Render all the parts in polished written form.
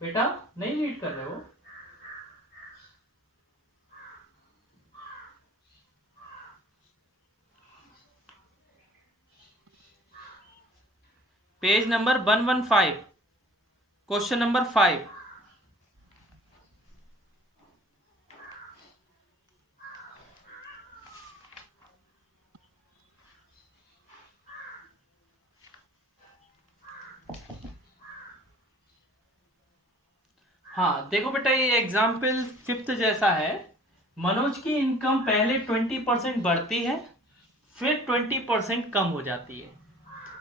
बेटा नहीं रीड कर रहे हो? Page number 115, question number 5। हाँ देखो बेटा, ये एग्जाम्पल 5 जैसा है। मनोज की इनकम पहले 20% बढ़ती है, फिर 20% कम हो जाती है।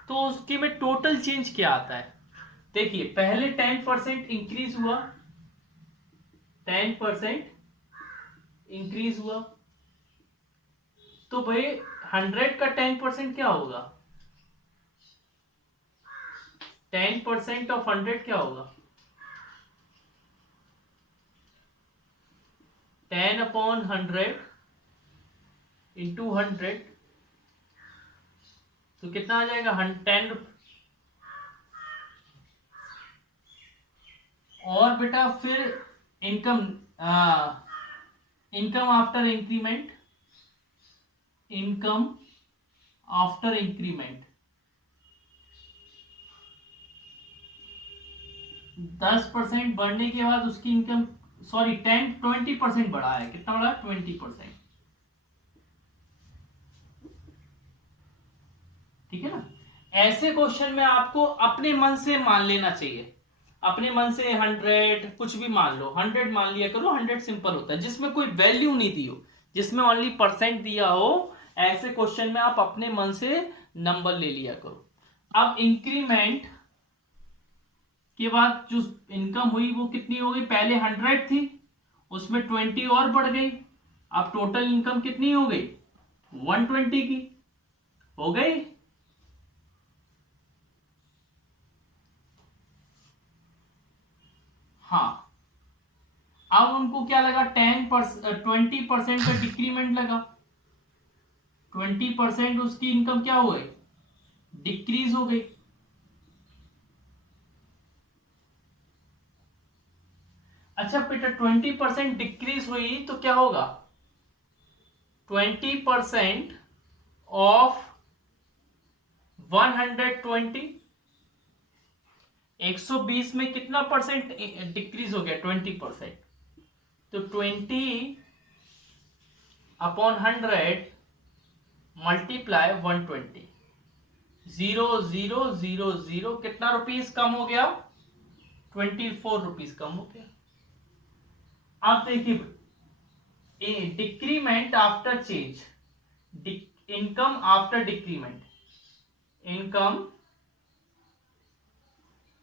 तो उसके में टोटल चेंज क्या आता है? देखिए, पहले 10% इंक्रीज हुआ, 10% इंक्रीज हुआ, तो भाई 100 का 10% क्या होगा? 10% ऑफ 100 क्या होगा? 10/100 इंटू 100, तो कितना आ जाएगा? 10। और बेटा फिर income, income after increment, income after increment 10% बढ़ने के बाद उसकी इनकम, सॉरी 20% बढ़ा है। कितना बढ़ा? 20%। ठीक है ना? ऐसे क्वेश्चन में आपको अपने मन से मान लेना चाहिए, अपने मन से 100 कुछ भी मान लो, 100 मान लिया करो। 100 सिंपल होता है, जिसमें कोई वैल्यू नहीं दी हो, जिसमें ओनली परसेंट दिया हो। ऐसे क्वेश्चन में आप अपने मन से नंबर ले लिया करो। अब इंक्रीमेंट के बाद जो इनकम हुई वो कितनी हो गई? पहले 100 थी, उसमें 20 और बढ़ गई। अब टोटल इनकम कितनी हो गई? 120 की हो गई। हाँ, अब उनको क्या लगा? 20% का डिक्रीमेंट लगा। 20% उसकी इनकम क्या हो गई? डिक्रीज हो गई। अच्छा बेटा, 20% डिक्रीज हुई तो क्या होगा? 20% ऑफ 120, 120 में कितना परसेंट डिक्रीज हो गया? 20%। तो 20/100 मल्टीप्लाई 120, 0,000 कितना रुपीस कम हो गया? 24 रुपीस कम हो गया। अब देखिए, decrement after change, income after decrement, income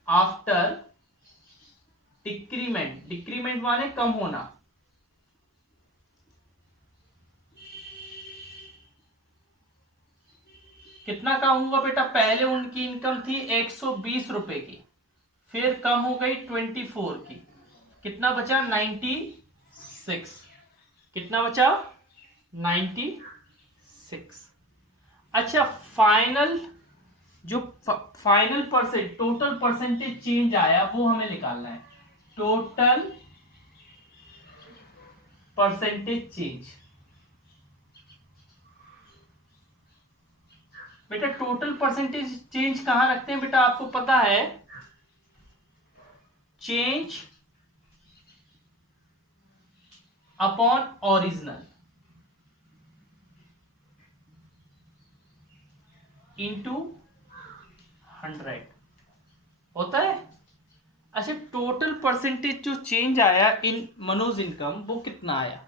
after decrement, decrement माने कम होना। कितना कम हुआ बेटा? पहले उनकी इनकम थी 120 रुपए की, फिर कम हो गई 24 की, कितना बचा? 96। कितना बचा? 96। अच्छा, फाइनल जो final percent, total percentage change आया वो हमें निकालना है। Total percentage change. बेटा टोटल परसेंटेज चेंज कहां रखते हैं बेटा? आपको पता है, चेंज अपॉन ओरिजिनल इंटू 100 होता है। अच्छा, टोटल परसेंटेज जो चेंज आया इन मनोज इनकम, वो कितना आया?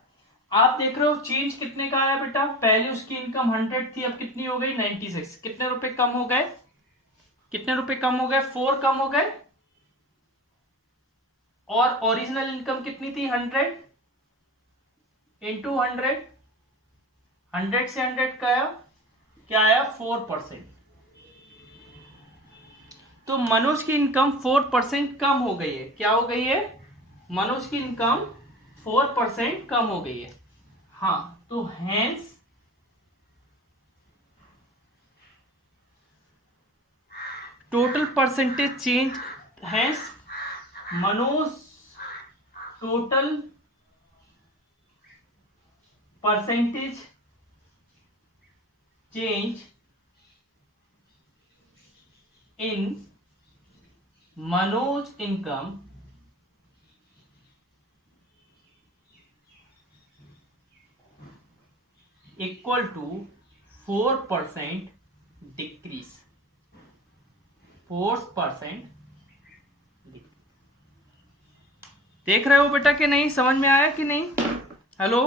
आप देख रहे हो चेंज कितने का आया बेटा? पहले उसकी इनकम 100 थी, अब कितनी हो गई? 96। कितने रुपए कम हो गए? कितने रुपए कम हो गए? 4 कम हो गए। और ओरिजिनल इनकम कितनी थी? 100 इंटू 100, 100 से 100 का आया, क्या आया? 4%। तो मनोज की इनकम 4% कम हो गई है। क्या हो गई है? मनोज की इनकम 4% कम हो गई है। हाँ, तो hence total percentage change, hence Manoj total percentage change in Manoj income equal to 4% decrease. 4% देख रहे हो बेटा कि नहीं? समझ में आया कि नहीं? हेलो,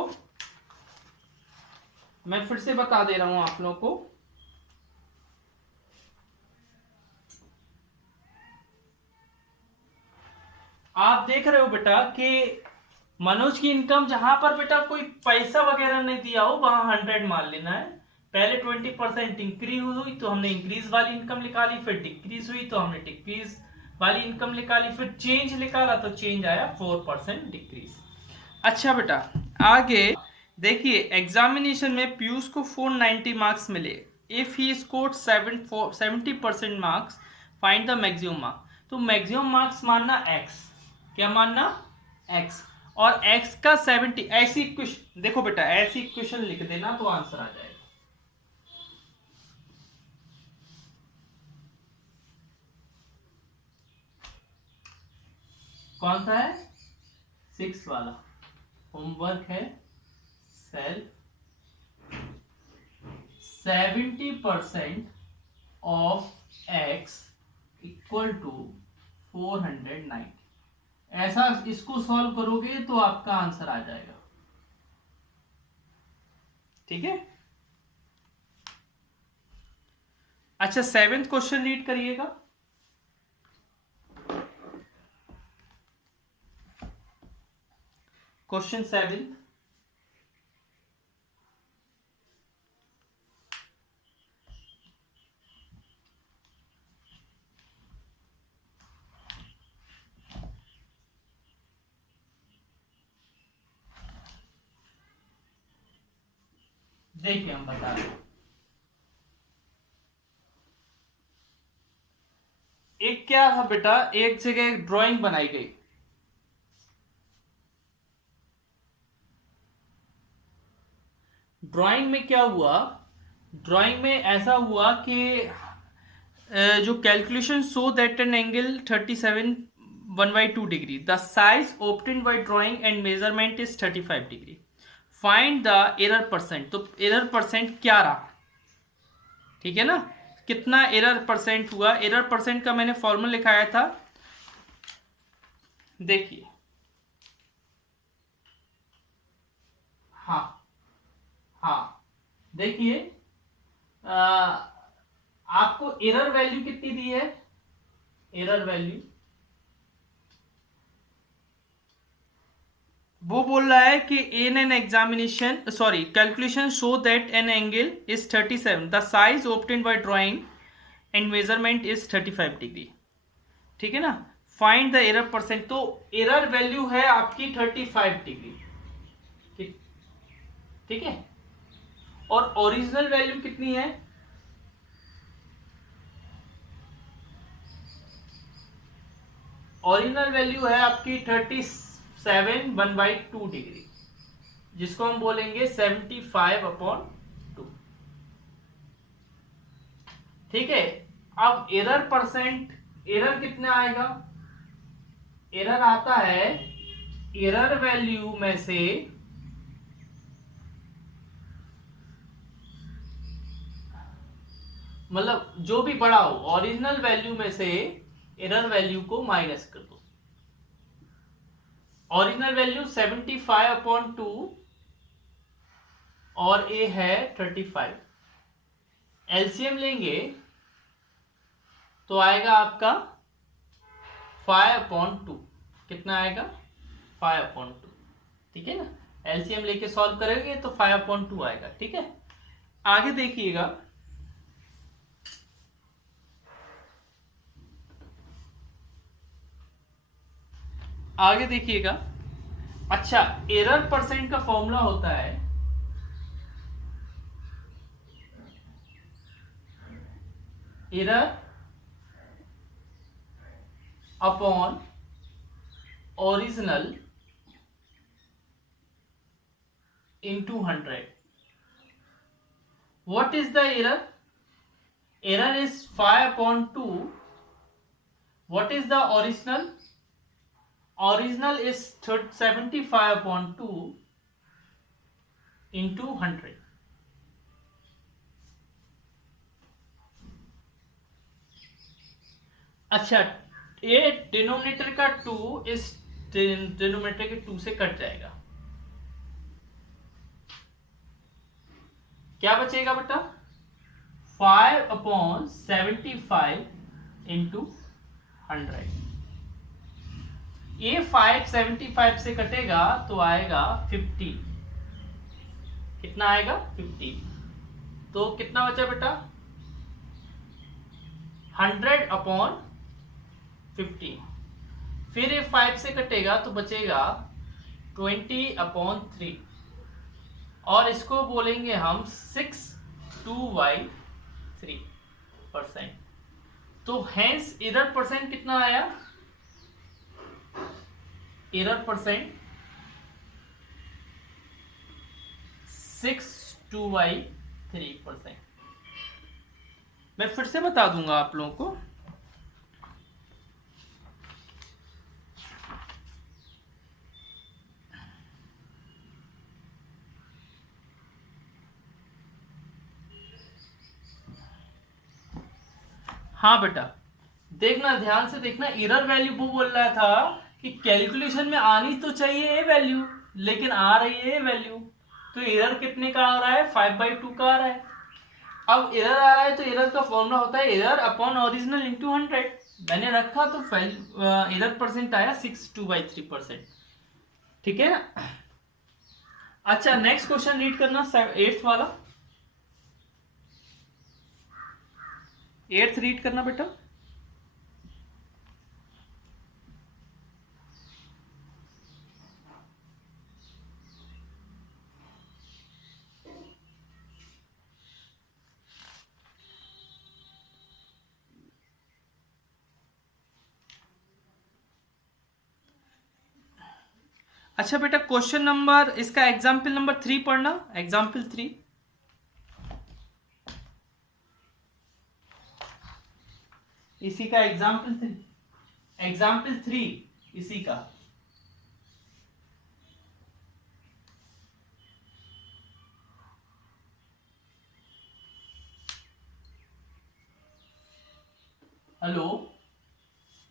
मैं फिर से बता दे रहा हूं आप लोगों को। आप देख रहे हो बेटा कि मनोज की इनकम जहां पर बेटा कोई पैसा वगैरह नहीं दिया हो वहां 100 मान लेना है। पहले 20% इंक्रीज हुई तो हमने इंक्रीज वाली इनकम निकाली, फिर डिक्रीज हुई तो हमने डिक्रीज वाली इनकम निकाली, फिर चेंज निकाला तो चेंज आया 4% डिक्रीज। अच्छा बेटा आगे देखिए, एग्जामिनेशन में पीयूष को 490 मार्क्स मिले। If he scored 70% marks, find the maximum marks. तो मैक्सिमम मार्क्स मानना x, क्या मानना? x, और x का 70। ऐसी इक्वेशन देखो बेटा, ऐसी इक्वेशन लिख देना तो आंसर आ जाएगा। कौन सा है? 6 वाला होमवर्क है। Self 70% of x equal to 490। ऐसा इसको सॉल्व करोगे तो आपका आंसर आ जाएगा। ठीक है। अच्छा 7th क्वेश्चन रीड करिएगा। क्वेश्चन 7। देखिए हम बता रहे हैं, एक क्या था बेटा, एक जगह ड्राइंग बनाई गई। ड्राइंग में क्या हुआ? ड्राइंग में ऐसा हुआ कि जो calculation so that an angle 37 1/2 degree, the size obtained by drawing and measurement is 35 degree. Find the error percent. तो एरर परसेंट क्या रहा? ठीक है ना, कितना एरर परसेंट हुआ? एरर परसेंट का मैंने फॉर्मूला लिखाया था, देखिए। हाँ हाँ, देखिए आपको एरर वैल्यू कितनी दी है? एरर वैल्यू वो बोल रहा है कि in an examination, sorry, calculation show that an angle is 37, the size obtained by drawing and measurement is 35 degree. ठीक है ना, फाइंड द एरर परसेंट। तो एरर वैल्यू है आपकी 35 डिग्री। ठीक है, और ओरिजिनल वैल्यू कितनी है? ओरिजिनल वैल्यू है आपकी 37 1/2 डिग्री, जिसको हम बोलेंगे 75/2। ठीक है, अब एरर परसेंट, एरर कितना आएगा? एरर आता है एरर वैल्यू में से मतलब जो भी बड़ा हो, ओरिजिनल वैल्यू में से एरर वैल्यू को माइनस कर दो। ओरिजिनल वैल्यू 75/2 और ए है 35। एलसीएम लेंगे तो आएगा आपका 5/2। कितना आएगा? 5/2। ठीक है ना, एलसीएम लेके सॉल्व करेंगे तो 5/2 आएगा। ठीक है, आगे देखिएगा। आगे देखिएगा। अच्छा, एरर परसेंट का फॉर्मूला होता है error upon original into 100. What is the error? Error is 5 upon 2. What is the original? Original is 75 upon 2 into 100. अच्छा, ये डिनोमिनेटर का 2 इस डिनोमिनेटर के 2 से कट जाएगा, क्या बचेगा बेटा? 5 अपॉन 75 इंटू 100। ये 5 75 से कटेगा तो आएगा 50। कितना आएगा? 50। तो कितना बचा बेटा? 100 अपॉन 50। फिर ये 5 से कटेगा तो बचेगा 20 अपॉन 3, और इसको बोलेंगे हम 6/3%। तो हेंस एरर परसेंट कितना आया? Error percent 6/3%। मैं फिर से बता दूंगा आप लोगों को। हाँ बेटा, देखना, ध्यान से देखना। एरर वैल्यू वो बोल रहा था कि कैलकुलेशन में आनी तो चाहिए ये वैल्यू, लेकिन आ रही है ये वैल्यू। तो एरर कितने का आ रहा है? 5/2 का आ रहा है। अब एरर आ रहा है तो एरर का फॉर्मूला होता है एरर अपॉन ओरिजिनल इंटू 100। मैंने रखा तो एरर परसेंट आया 62/3%। ठीक है ना? अच्छा, नेक्स्ट क्वेश्चन रीड करना, 8th वाला। 8th रीड करना बेटा। अच्छा बेटा, क्वेश्चन नंबर, इसका एग्जाम्पल नंबर 3 पढ़ना। एग्जाम्पल 3, इसी का एग्जाम्पल 3, एग्जाम्पल 3 इसी का। हेलो,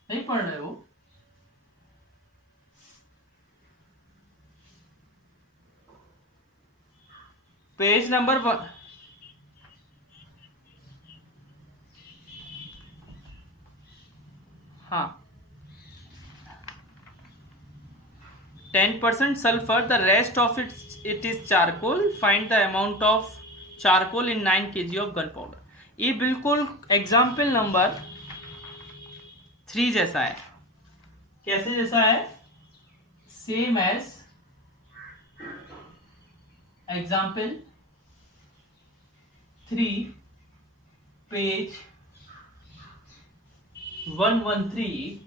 नहीं पढ़ रहे हो? Page number 1। हाँ, 10% sulfur, the rest of it is charcoal, find the amount of charcoal in 9 kg of gunpowder। ये बिल्कुल एग्जाम्पल नंबर 3 जैसा है। कैसे जैसा है? Same as example 3 page 113।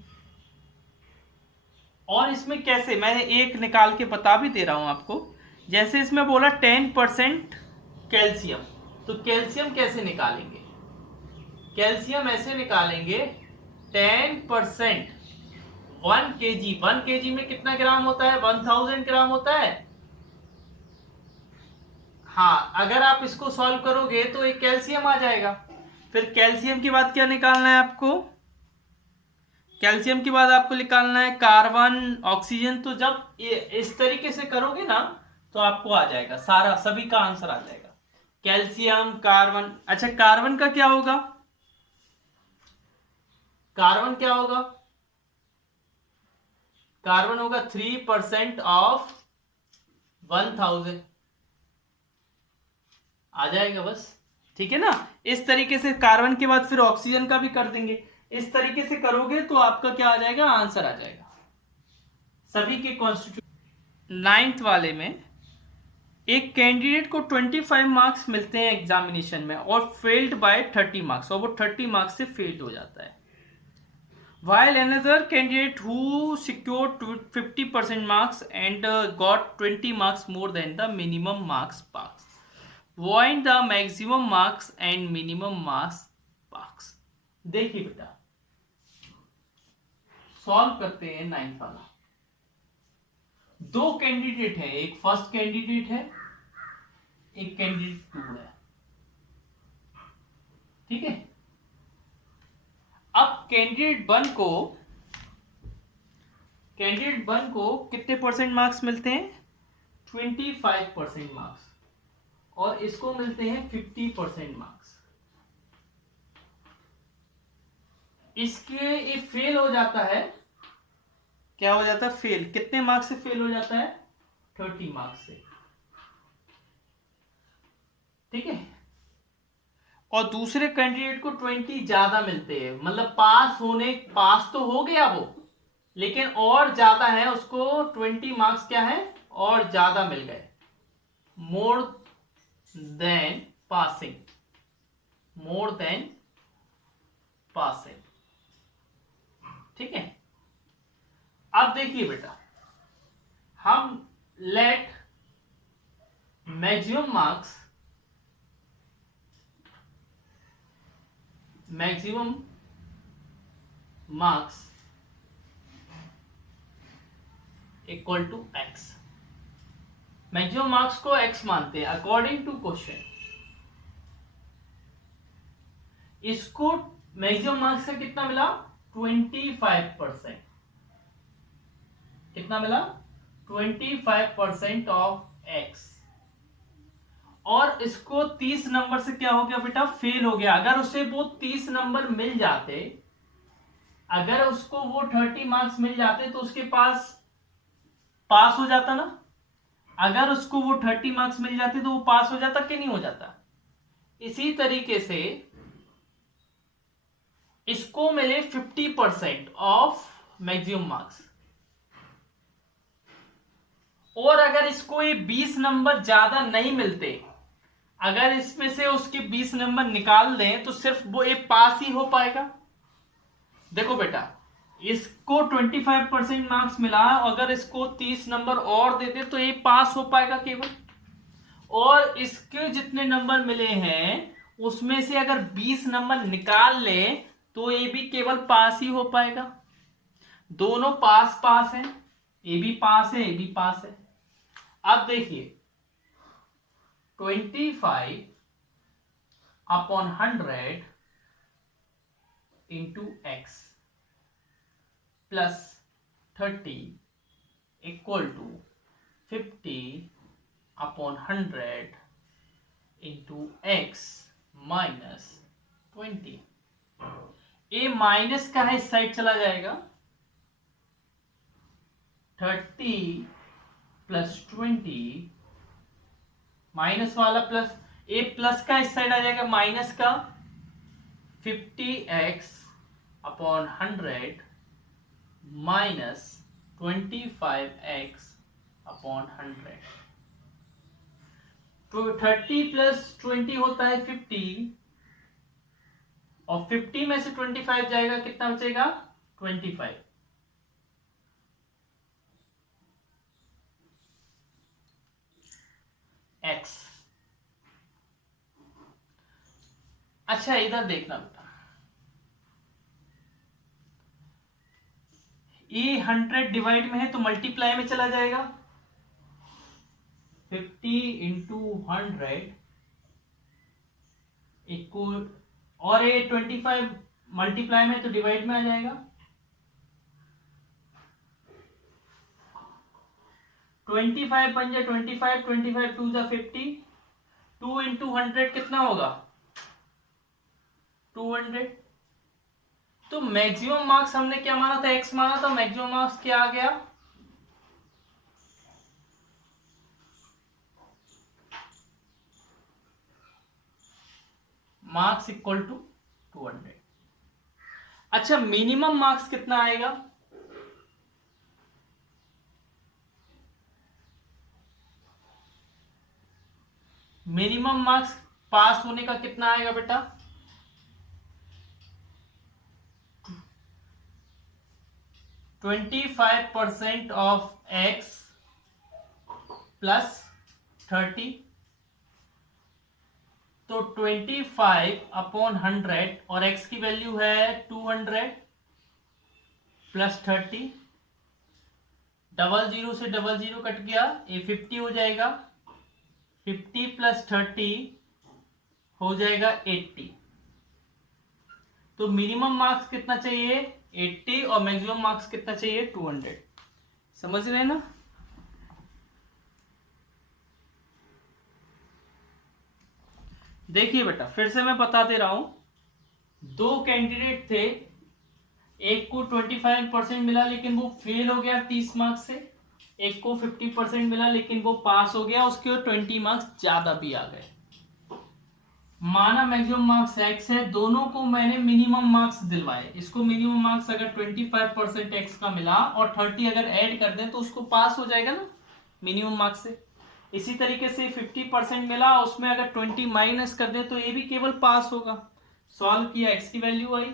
और इसमें कैसे, मैंने एक निकाल के बता भी दे रहा हूं आपको। जैसे इसमें बोला 10% कैल्शियम, तो कैल्शियम कैसे निकालेंगे? कैल्शियम ऐसे निकालेंगे, 10% 1 kg। 1 kg में कितना ग्राम होता है? 1000 ग्राम होता है। हाँ, अगर आप इसको सॉल्व करोगे तो एक कैल्शियम आ जाएगा। फिर कैल्शियम के बाद क्या निकालना है आपको? कैल्शियम के बाद आपको निकालना है कार्बन, ऑक्सीजन। तो जब ये इस तरीके से करोगे ना तो आपको आ जाएगा सारा, सभी का आंसर आ जाएगा। Calcium, carbon. अच्छा, कार्बन का क्या होगा? कार्बन क्या होगा? कार्बन होगा 3% ऑफ 1000। आ जाएगा बस। ठीक है ना? इस तरीके से कार्बन के बाद फिर ऑक्सीजन का भी कर देंगे। इस तरीके से करोगे तो आपका क्या आ जाएगा? आंसर आ जाएगा सभी के कॉन्स्टिट्यूट। 9th वाले में एक कैंडिडेट को 25 मार्क्स मिलते हैं एग्जामिनेशन में और फेल्ड बाय 30 मार्क्स, और वो 30 मार्क्स से फेल्ड हो जाता है। while another candidate who secured 50% marks and got 20 marks more than the minimum marks passed. Find the maximum marks and minimum marks passed. देखिए बेटा, सॉल्व करते हैं 9th वाला। दो कैंडिडेट है, एक फर्स्ट कैंडिडेट है, एक कैंडिडेट 2 है, ठीक है। अब कैंडिडेट वन को कितने परसेंट मार्क्स मिलते हैं? 25% मार्क्स, और इसको मिलते हैं 50% मार्क्स। इसके ये फेल हो जाता है, क्या हो जाता है? फेल। कितने मार्क्स से फेल हो जाता है? 30 मार्क्स से, ठीक है। और दूसरे कैंडिडेट को 20 ज्यादा मिलते हैं, मतलब पास तो हो गया वो, लेकिन और ज्यादा है, उसको 20 मार्क्स क्या है और ज्यादा मिल गए, more than passing, more than passing, ठीक है। अब देखिए बेटा, हम let maximum marks equal to x. Maximum marks को एक्स मानते हैं अकॉर्डिंग टू क्वेश्चन। इसको मैक्सिमम मार्क्स से कितना मिला? 25%। कितना मिला? 25% ऑफ एक्स। और इसको 30 नंबर से क्या हो गया बेटा? फेल हो गया। अगर उसे वो 30 नंबर मिल जाते, अगर उसको वो 30 मार्क्स मिल जाते तो उसके पास हो जाता ना। अगर उसको वो 30 मार्क्स मिल जाते तो वो पास हो जाता कि नहीं हो जाता? इसी तरीके से इसको मिले 50% ऑफ मैक्सिमम मार्क्स, और अगर इसको ये 20 नंबर ज्यादा नहीं मिलते, अगर इसमें से उसके 20 नंबर निकाल दें तो सिर्फ वो ये पास ही हो पाएगा। देखो बेटा, इसको 25% मार्क्स मिला, अगर इसको 30 नंबर और दे दे तो ये पास हो पाएगा केवल, और इसके जितने नंबर मिले हैं उसमें से अगर 20 नंबर निकाल ले तो ये भी केवल पास ही हो पाएगा। दोनों पास पास है, ये भी पास है, ये भी पास है। अब देखिए, 25/100 into x plus 30 equal to 50/100 into x minus 20। A minus का है, इस साइड चला जाएगा, 30 प्लस 20 माइनस वाला प्लस, ए प्लस का इस साइड आ जाएगा, माइनस का 50x/100 माइनस 25x/100। तो 30 प्लस 20 होता है 50, और 50 में से 25 जाएगा, कितना बचेगा? 25। एक्स। अच्छा, इधर देखना बेटा, ये 100 डिवाइड में है तो मल्टीप्लाई में चला जाएगा, 50 इंटू 100 इक्वल, और ये 25 मल्टीप्लाई में तो डिवाइड में आ जाएगा, 25 बन जाए 25, 25 2 जा 50, 2 इंटू 100 कितना होगा? 200। तो मैक्सिमम मार्क्स हमने क्या माना था? एक्स माना था। मैक्सिमम मार्क्स क्या आ गया? Marks equal to 200। अच्छा, मिनिमम मार्क्स कितना आएगा? मिनिमम मार्क्स पास होने का कितना आएगा बेटा? 25% ऑफ x प्लस 30, तो 25/100 और x की वैल्यू है 200 प्लस 30, डबल जीरो से डबल जीरो कट गया, ये 50 हो जाएगा, 50 प्लस 30 हो जाएगा 80। तो मिनिमम मार्क्स कितना चाहिए 80 और मैक्सिमम मार्क्स कितना चाहिए 200। समझ रहे हैं ना? देखिए बेटा फिर से मैं बता दे रहा हूं, दो कैंडिडेट थे, एक को 25% मिला लेकिन वो फेल हो गया 30 मार्क्स से, एक को 50% मिला लेकिन वो पास हो गया, उसके 20 मार्क्स ज्यादा भी आ गए। माना मैक्सिमम मार्क्स x है, दोनों को मैंने मिनिमम मार्क्स दिलवाए। इसको मिनिमम मार्क्स अगर 25% x का मिला और 30 अगर ऐड कर दें तो उसको पास हो जाएगा ना मिनिमम मार्क्स से। इसी तरीके से 50% मिला, उसमें अगर 20 माइनस कर दें तो ये भी केवल पास होगा। सॉल्व किया, x की वैल्यू आई,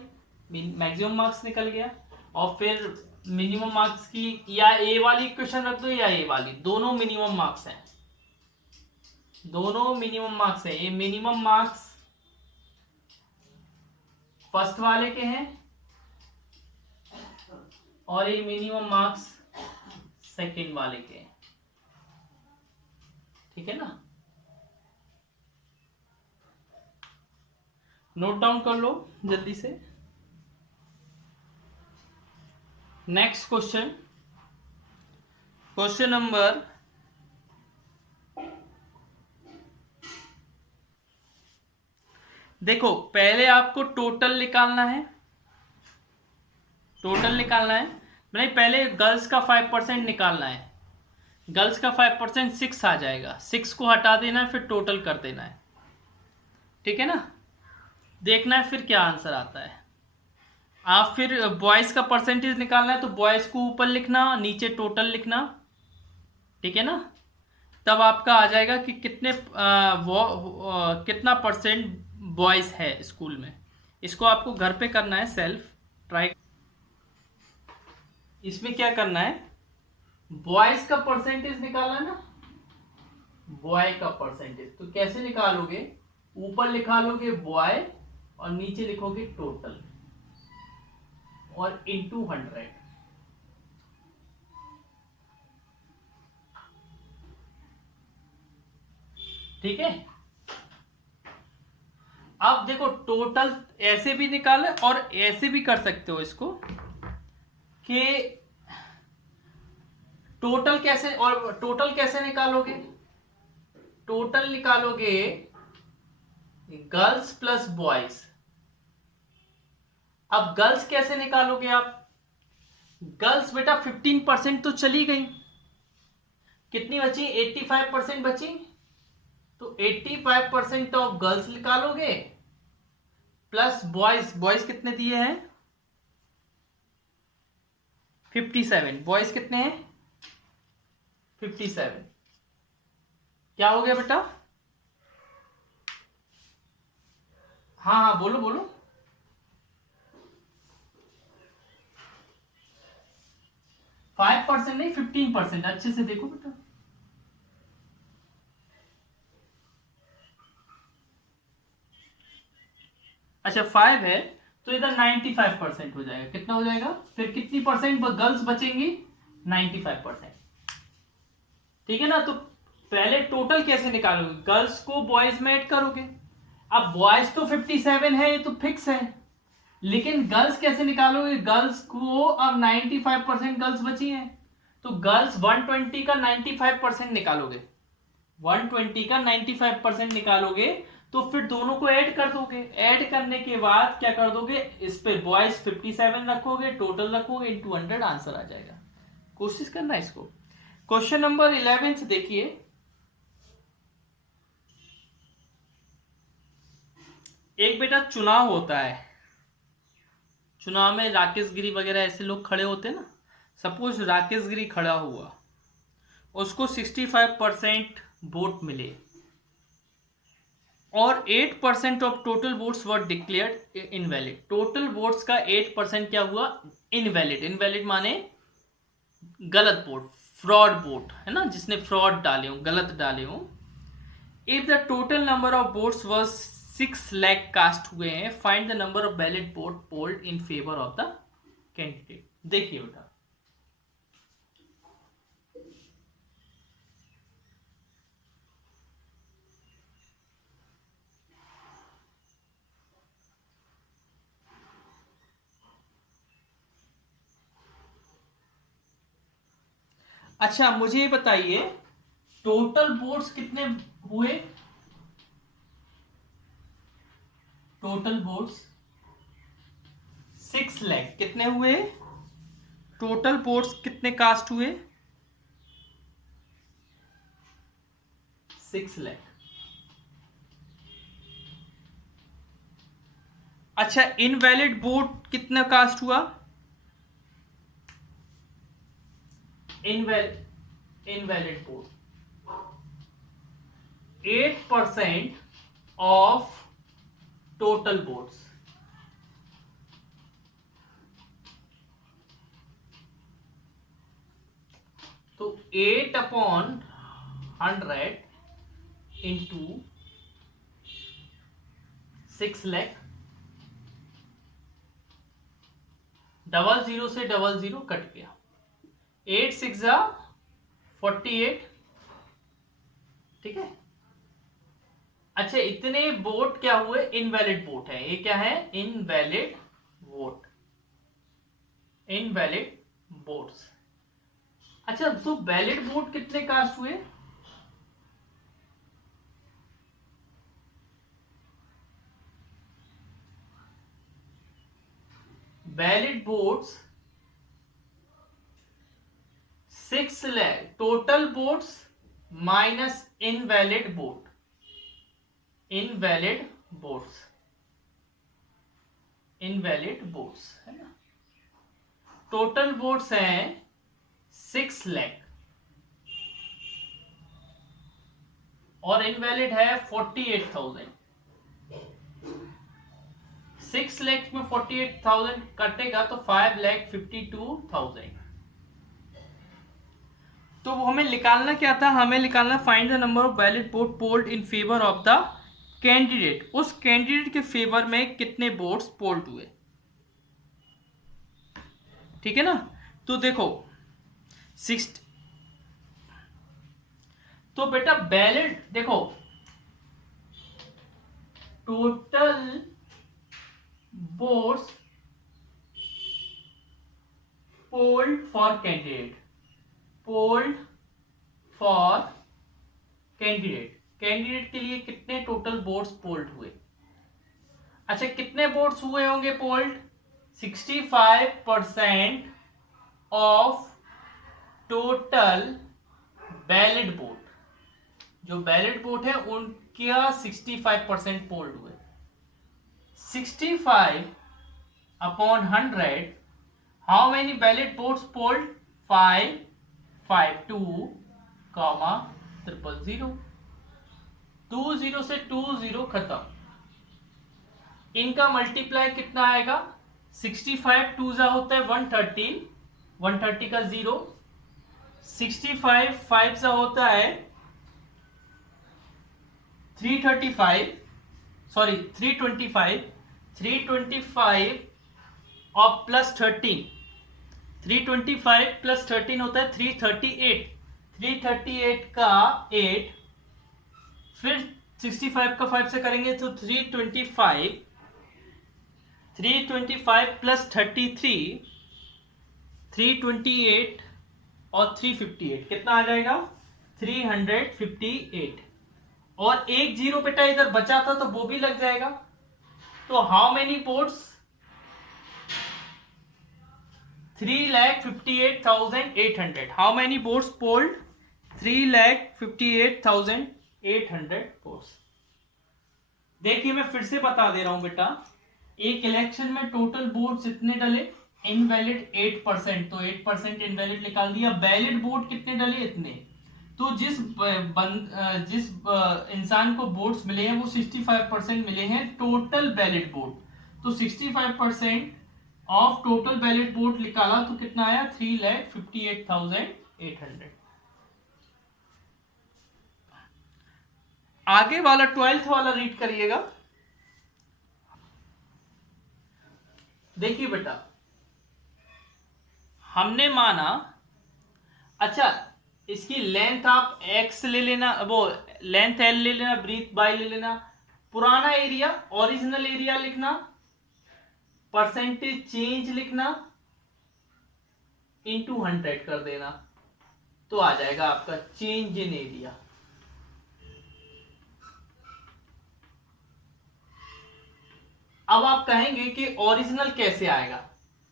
मैक्सिमम मार्क्स निकल गया। और फिर मिनिमम मार्क्स की या ए वाली इक्वेशन रख दो या ए वाली, दोनों मिनिमम मार्क्स हैं, दोनों मिनिमम मार्क्स है। ये मिनिमम मार्क्स फर्स्ट वाले के हैं और ये मिनिमम मार्क्स सेकंड वाले के हैं। ठीक है ना? नोट डाउन कर लो जल्दी से। नेक्स्ट क्वेश्चन, क्वेश्चन नंबर देखो, पहले आपको टोटल निकालना है, टोटल निकालना है, नहीं पहले गर्ल्स का 5% निकालना है। गर्ल्स का 5% 6 आ जाएगा, 6 को हटा देना है, फिर टोटल कर देना है। ठीक है ना? देखना है फिर क्या आंसर आता है। आप फिर बॉयज का परसेंटेज निकालना है तो बॉयज को ऊपर लिखना, नीचे टोटल लिखना। ठीक है ना? तब आपका आ जाएगा कि कितना परसेंट बॉयज है स्कूल में। इसको आपको घर पे करना है, सेल्फ ट्राई। इसमें क्या करना है, बॉयज का परसेंटेज निकालना है ना, बॉय का परसेंटेज। तो कैसे निकालोगे, ऊपर लिखा लोगे बॉय और नीचे लिखोगे टोटल और इनटू 100। ठीक है? अब देखो टोटल ऐसे भी निकाले और ऐसे भी कर सकते हो इसको कि टोटल कैसे, और टोटल कैसे निकालोगे, टोटल निकालोगे गर्ल्स प्लस बॉयज। अब गर्ल्स कैसे निकालोगे आप, गर्ल्स बेटा 15% तो चली गई, कितनी बची 85% बची, तो 85% ऑफ गर्ल्स निकालोगे प्लस बॉयज। बॉयज कितने दिए हैं 57, बॉयज कितने हैं 57। क्या हो गया बेटा? हाँ हाँ बोलो बोलो। फाइव परसेंट नहीं 15%, अच्छे से देखो बेटा। अच्छा 5 है तो इधर 95% हो जाएगा। कितना हो जाएगा फिर, कितनी परसेंट गर्ल्स बचेंगी 95%। ठीक है ना? तो पहले टोटल कैसे निकालोगे, गर्ल्स को बॉयज में ऐड करोगे। अब बॉयज तो 57 है, ये तो फिक्स है, लेकिन गर्ल्स कैसे निकालोगे, गर्ल्स को अब 95% गर्ल्स बची हैं, तो गर्ल्स 120 का 95% निकालोगे, 120 का 95% निकालोगे, तो फिर दोनों को ऐड कर दोगे। ऐड करने के बाद क्या कर दोगे, इस पे बॉयज 57 रखोगे, टोटल रखोगे, इनटू 100, आंसर आ जाएगा। कोशिश करना इसको। क्वेश्चन नंबर 11 देखिए, एक बेटा चुनाव होता है, चुनाव में राकेश गिरी वगैरह ऐसे लोग खड़े होते हैं ना। सपोज राकेश गिरी खड़ा हुआ, उसको 65% वोट मिले और 8% of total votes were declared invalid. Total votes का 8% क्या हुआ, इनवैलिड। इनवैलिड माने गलत वोट, फ्रॉड वोट है ना, जिसने फ्रॉड डाले हो, गलत डाले हो। If the total number of votes was 6 lakh cast हुए हैं, find the number of ballot vote polled in favour of the candidate. देखिए बेटा, अच्छा मुझे बताइए टोटल वोट्स कितने हुए? टोटल वोट्स 6 लाख कितने हुए? टोटल वोट्स कितने कास्ट हुए? 6 लाख। अच्छा इनवैलिड वोट कितना कास्ट हुआ? Invalid vote 8% of total votes. तो 8/100 इंटू 6 लाख, 00 से 00 कट गया, 8 6 48, ठीक है। अच्छा इतने वोट क्या हुए? इनवैलिड वोट है, ये क्या है? Invalid vote, invalid votes. अच्छा तो वैलिड वोट कितने कास्ट हुए? Valid votes 6 lakh, total votes minus invalid vote, invalid votes, invalid votes है ना। टोटल वोट्स हैं 6 लाख और इनवैलिड है 48,000। 6 लाख में 48,000 कटेगा तो 5,52,000। तो हमें निकालना क्या था? हमें निकालना find the number of valid vote polled in favour of the candidate. उस कैंडिडेट के फेवर में कितने वोट्स पोल्ड हुए, ठीक है ना। तो देखो 60, तो बेटा बैलेट देखो, total votes polled for candidate, polled for candidate, candidate के लिए कितने टोटल वोट्स पोल्ड हुए? अच्छा कितने वोट्स हुए होंगे polled? 65% of total valid vote, जो वैलिड वोट है उनका 65% पोल्ड हुए। 65/100, how many valid votes polled? 552, 000, 20 से 20 खत्म। इनका मल्टीप्लाई कितना आएगा? 65 2 होता है 130, 130 का 0, 65 5 सा होता है 335, सॉरी 325, 325 और प्लस 13, 325 प्लस 13 होता है 338, 338 का 8, फिर 65 का 5 से करेंगे तो 325, 325 प्लस 33, 328 और 358 कितना आ जाएगा? 358। और एक जीरो बेटा इधर बचा था तो वो भी लग जाएगा। तो how many votes? 3,58,800। How many votes polled? 3,58,800 votes. देखिए मैं फिर से बता दे रहा हूं बेटा, एक इलेक्शन में टोटल वोट्स इतने डले, इनवैलिड 8%, तो 8% इनवैलिड निकाल दिया। वैलिड वोट कितने डले? इतने। तो जिस इंसान को वोट्स मिले हैं वो 65% मिले हैं टोटल वैलिड वोट। तो 65% ऑफ टोटल बैलेट वोट निकाला तो कितना आया 3,58,800। आगे वाला 12th वाला रीड करिएगा। देखिए बेटा, हमने माना, अच्छा इसकी लेंथ आप x ले लेना, वो लेंथ l ले लेना, ब्रीथ बाय ले लेना, पुराना एरिया ओरिजिनल एरिया लिखना, परसेंटेज चेंज लिखना, इनटू 100 कर देना, तो आ जाएगा आपका चेंज इन एरिया। अब आप कहेंगे कि ओरिजिनल कैसे आएगा,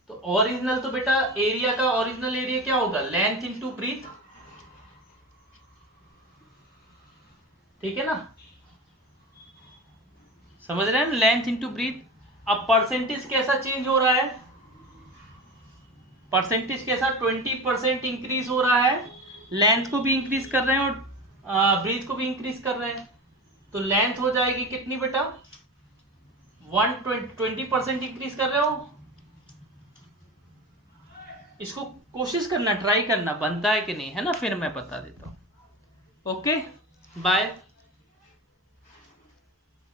तो ओरिजिनल तो बेटा एरिया का ओरिजिनल एरिया क्या होगा, लेंथ इनटू ब्रीथ, ठीक है ना, समझ रहे हैं, लेंथ इनटू ब्रीथ। अब परसेंटेज कैसा चेंज हो रहा है, परसेंटेज कैसा 20% इंक्रीज हो रहा है, लेंथ को भी इंक्रीज कर रहे हैं और ब्रीथ को भी इंक्रीज कर रहे हैं, तो लेंथ हो जाएगी कितनी बेटा 20% इंक्रीज कर रहे हो। इसको कोशिश करना, ट्राई करना बनता है कि नहीं, है ना, फिर मैं बता देता हूं। Okay bye.